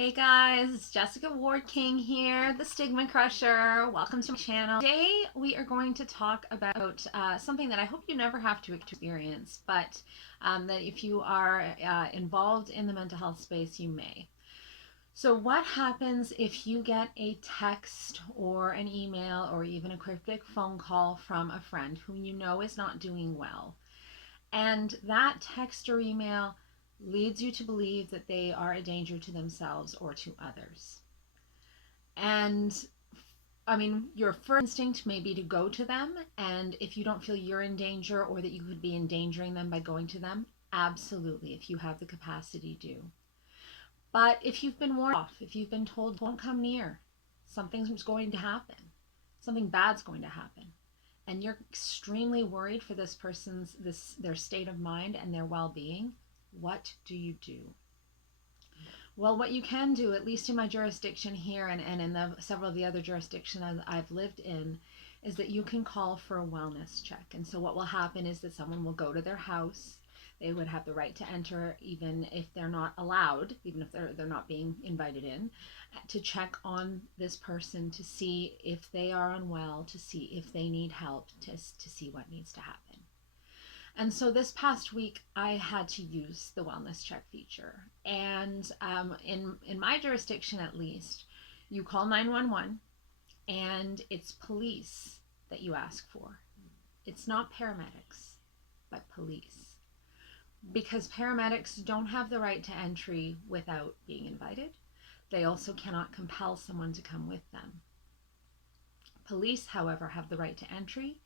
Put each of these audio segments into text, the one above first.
Hey guys, it's Jessica Ward King here, the StigmaCrusher. Welcome to my channel. Today we are going to talk about something that I hope you never have to experience, but that if you are involved in the mental health space, you may. So what happens if you get a text or an email or even a cryptic phone call from a friend who you know is not doing well? And that text or email leads you to believe that they are a danger to themselves or to others. And I mean, your first instinct may be to go to them, and if you don't feel you're in danger or that you could be endangering them by going to them, absolutely, if you have the capacity, do. But if you've been warned off, if you've been told don't come near, something's going to happen, something bad's going to happen, and you're extremely worried for this person's their state of mind and their well-being, what do you do? Well, what you can do, at least in my jurisdiction here and in several of the other jurisdictions I've lived in, is that you can call for a wellness check. And so what will happen is that someone will go to their house. They would have the right to enter even if they're not allowed, even if they're not being invited in, to check on this person to see if they are unwell, to see if they need help, to see what needs to happen. And so this past week, I had to use the wellness check feature. And in my jurisdiction, at least, you call 911 and it's police that you ask for. It's not paramedics, but police. Because paramedics don't have the right to entry without being invited. They also cannot compel someone to come with them. Police, however, have the right to entry,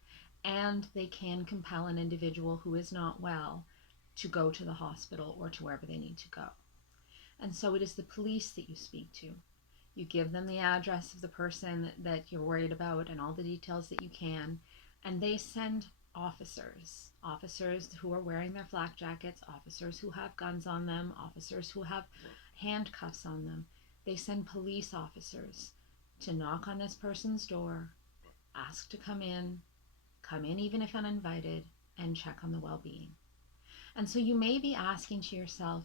and they can compel an individual who is not well to go to the hospital or to wherever they need to go. And so it is the police that you speak to. You give them the address of the person that you're worried about and all the details that you can, and they send officers who are wearing their flak jackets, officers who have guns on them, officers who have handcuffs on them. They send police officers to knock on this person's door, ask to come in even if uninvited, and check on the well-being. And so you may be asking to yourself,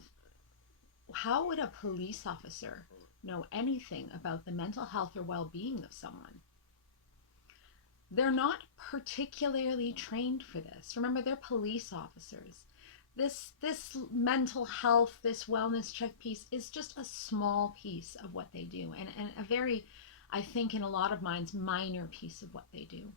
how would a police officer know anything about the mental health or well-being of someone? They're not particularly trained for this. Remember, they're police officers. This mental health, this wellness check piece is just a small piece of what they do, and a very, I think in a lot of minds, minor piece of what they do.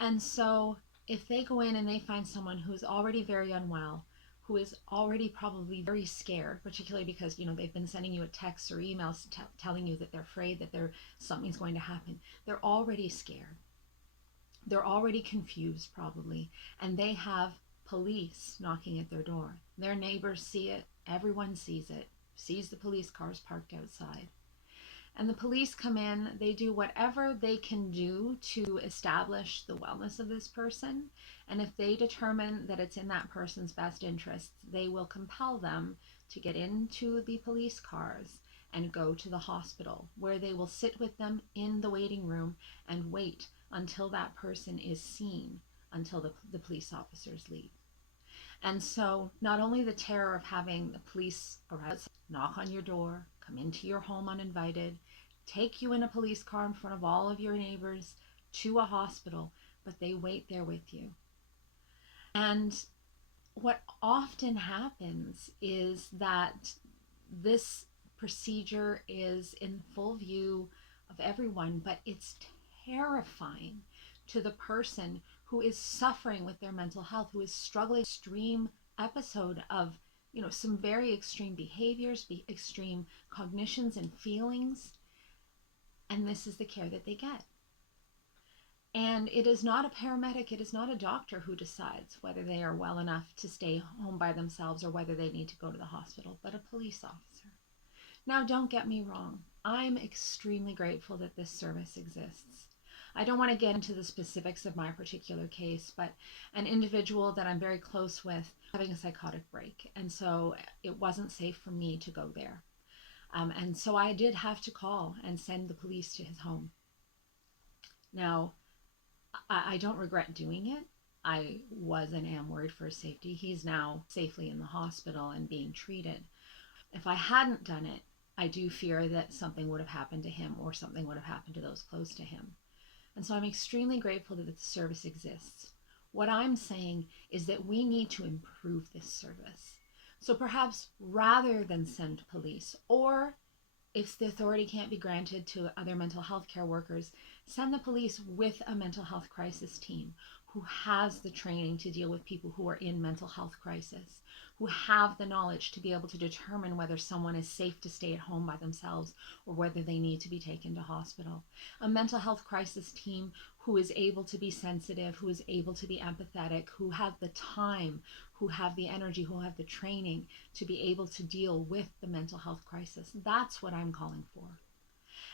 And so if they go in and they find someone who is already very unwell, who is already probably very scared, particularly because, they've been sending you a text or emails telling you that they're afraid that something's going to happen. They're already scared. They're already confused probably, and they have police knocking at their door. Their neighbors see it. Everyone sees it, sees the police cars parked outside. And the police come in, they do whatever they can do to establish the wellness of this person. And if they determine that it's in that person's best interests, they will compel them to get into the police cars and go to the hospital, where they will sit with them in the waiting room and wait until that person is seen, until the police officers leave. And so not only the terror of having the police arrive, knock on your door, come into your home uninvited, take you in a police car in front of all of your neighbors to a hospital, but they wait there with you. And what often happens is that this procedure is in full view of everyone, but it's terrifying to the person who is suffering with their mental health, who is struggling with an extreme episode of some very extreme behaviors, extreme cognitions and feelings. And this is the care that they get. And it is not a paramedic, it is not a doctor who decides whether they are well enough to stay home by themselves or whether they need to go to the hospital, but a police officer. Now, don't get me wrong. I'm extremely grateful that this service exists. I don't want to get into the specifics of my particular case, but an individual that I'm very close with having a psychotic break. And so it wasn't safe for me to go there. And so I did have to call and send the police to his home. Now, I don't regret doing it. I was and am worried for his safety. He's now safely in the hospital and being treated. If I hadn't done it, I do fear that something would have happened to him or something would have happened to those close to him. And so I'm extremely grateful that the service exists. What I'm saying is that we need to improve this service. So perhaps rather than send police, or if the authority can't be granted to other mental health care workers, send the police with a mental health crisis team who has the training to deal with people who are in mental health crisis, who have the knowledge to be able to determine whether someone is safe to stay at home by themselves or whether they need to be taken to hospital. A mental health crisis team who is able to be sensitive, who is able to be empathetic, who have the time, who have the energy, who have the training to be able to deal with the mental health crisis. That's what I'm calling for.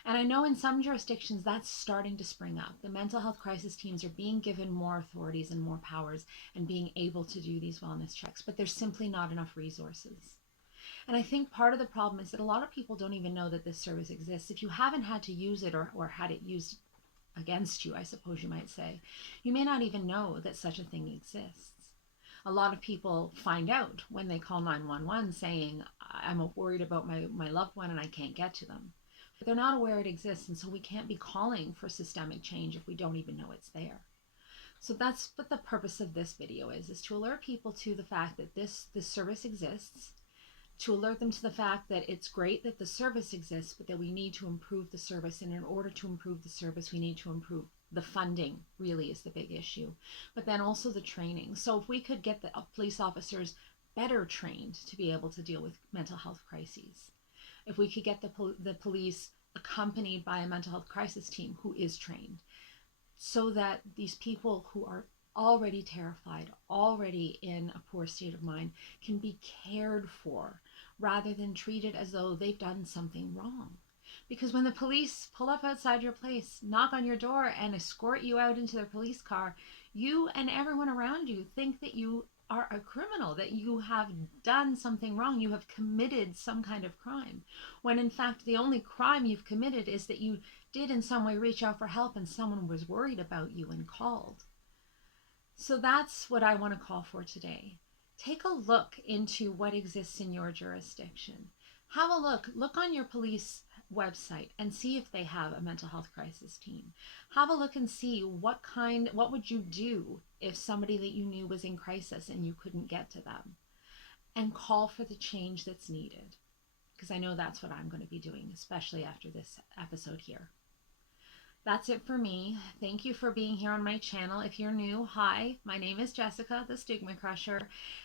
And I know in some jurisdictions that's starting to spring up. The mental health crisis teams are being given more authorities and more powers and being able to do these wellness checks, but there's simply not enough resources. And I think part of the problem is that a lot of people don't even know that this service exists. If you haven't had to use it or had it used against you, I suppose you might say, you may not even know that such a thing exists. A lot of people find out when they call 911 saying, I'm worried about my loved one and I can't get to them. But they're not aware it exists, and so we can't be calling for systemic change if we don't even know it's there. So that's what the purpose of this video is to alert people to the fact that this service exists, to alert them to the fact that it's great that the service exists, but that we need to improve the service. And in order to improve the service, we need to improve the funding, really is the big issue, but then also the training. So if we could get the police officers better trained to be able to deal with mental health crises, if we could get the police accompanied by a mental health crisis team who is trained, so that these people who are already terrified, already in a poor state of mind, can be cared for rather than treated as though they've done something wrong. Because when the police pull up outside your place, knock on your door, and escort you out into their police car, you and everyone around you think that you are a criminal, that you have done something wrong, you have committed some kind of crime, when in fact the only crime you've committed is that you did in some way reach out for help and someone was worried about you and called. So that's what I want to call for today. Take a look into what exists in your jurisdiction. Have a look on your police website and see if they have a mental health crisis team. Have a look and see what would you do if somebody that you knew was in crisis and you couldn't get to them, and call for the change that's needed. Because I know that's what I'm going to be doing, especially after this episode here. That's it for me. Thank you for being here on my channel. If you're new, hi, my name is Jessica, the StigmaCrusher,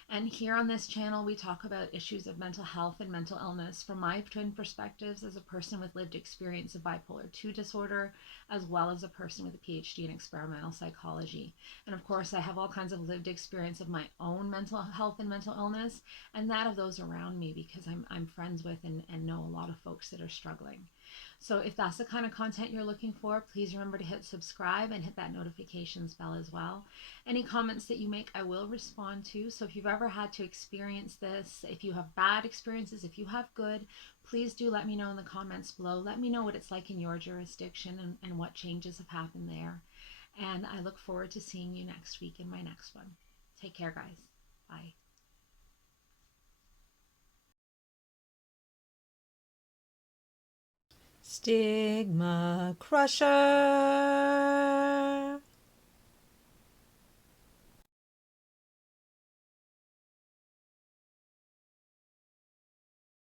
and here on this channel we talk about issues of mental health and mental illness from my twin perspectives as a person with lived experience of bipolar 2 disorder, as well as a person with a PhD in experimental psychology. And of course, I have all kinds of lived experience of my own mental health and mental illness, and that of those around me, because I'm friends with and know a lot of folks that are struggling. So if that's the kind of content you're looking for, please remember to hit subscribe and hit that notifications bell as well. Any comments that you make, I will respond to. So if you've ever had to experience this, if you have bad experiences, if you have good, please do let me know in the comments below. Let me know what it's like in your jurisdiction and what changes have happened there. And I look forward to seeing you next week in my next one. Take care, guys. Bye. StigmaCrusher.